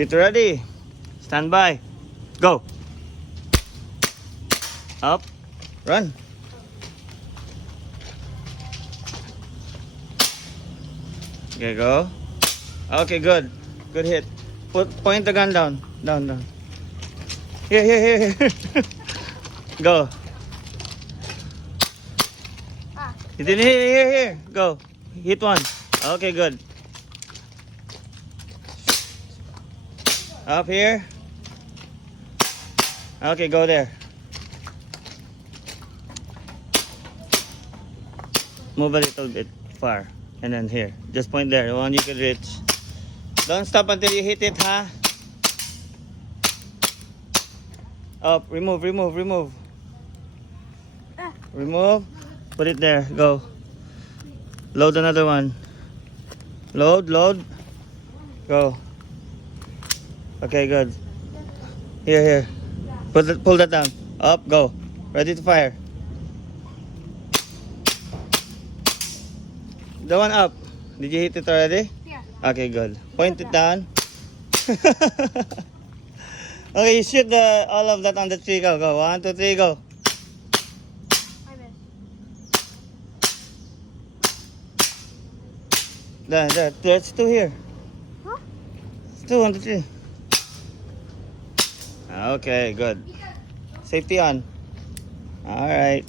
Get ready. Stand by. Go. Up. Run. Okay, go. Okay, good. Good hit. Point the gun down. Down. Here. Go. You didn't hit here. Go. Hit one. Okay, good. Up here. Okay, go there. Move a little bit far. And then here. Just point there. The one you can reach. Don't stop until you hit it, huh? Up. Remove. Remove. Put it there. Go. Load another one. Load. Go. Okay, good. Here. Pull that down. Up, go. Ready to fire. The one up. Did you hit it already? Yeah. Okay, good. Point it down. Okay, you shoot all of that on the tree. Go. 1, 2, 3, go. I missed. There. There's 2 here. Huh? It's 2 on the tree. Okay, good. Safety on. All right.